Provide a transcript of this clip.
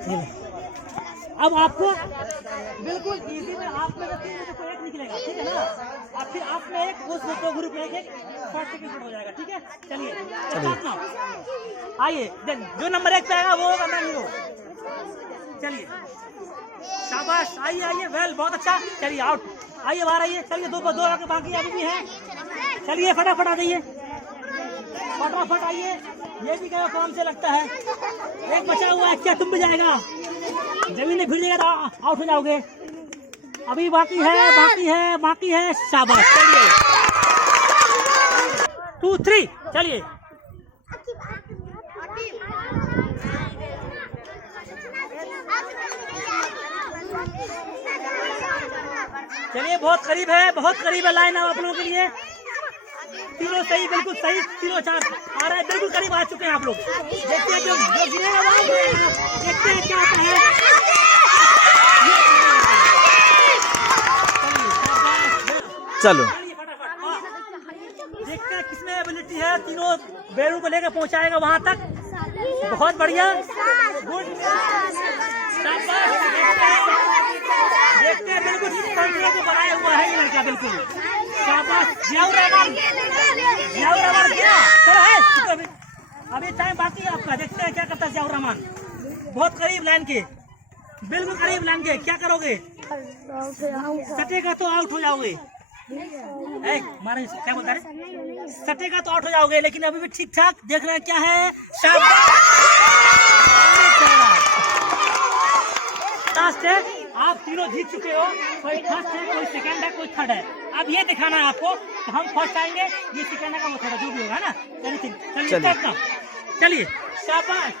अब आपको बिल्कुल इजी में आप में से कोई एक निकलेगा, ठीक है ना। अब फिर आप में एक उस दो ग्रुप में एक 60 सेकंड हो जाएगा, ठीक है। चलिए आइए, जो नंबर 1 पे आएगा वो होगा मैन हीरो। चलिए शाबाश, आइए आइए, वेल, बहुत अच्छा। चलिए आउट, आइए बाहर आइए। चलिए दो आगे बाकी अभी भी है। चलिए फटाफट आ जाइए, फटाफट आइए। ये भी क्या काम से लगता है। एक बचा हुआ है, क्या तुम भी जाएगा? जमीन में घुस जाएगा तो आउट हो जाओगे। अभी बाकी है। शाबाश, चलिए 2 3, चलिए चलिए, बहुत करीब है लाइन अब आप लोगों के लिए। तीनों सही, बिल्कुल सही, तीनों 4 आ रहा है, बिल्कुल करीब आ चुके हैं आप लोग। देखते हैं जो गिरेगा वो गिरेगा, देखते हैं क्या होता है। चलो देखते हैं किसमें एबिलिटी है। तीनों बैलून को लेकर पहुंचाएगा वहां तक। बहुत बढ़िया, गुड। देखते हैं, बिल्कुल संतुलन को बनाया हुआ है ये लड़का, बिल्कुल। शाबाश, जियाउर रहमान गया। चलो है, अभी टाइम बाकी है आपका। देखते हैं क्या करता है जियाउर रहमान। बहुत करीब लाइन के, बिल्कुल करीब लाइन के। क्या करोगे? सटेगा तो आउट हो जाओगे। मारे क्या बोलता है, सटेगा तो आउट हो जाओगे, लेकिन अभी भी ठीक ठाक। देख रहे हैं क्या है। लास्ट है, आप तीनों जीत चुके हो। कोई फर्स्ट है, कोई सेकंड है, कोई थर्ड है। अब ये दिखाना है आपको कि हम फर्स्ट आएंगे, ये सेकंड है, वो थर्ड है, जो भी होगा ना। चलिए शाबाश।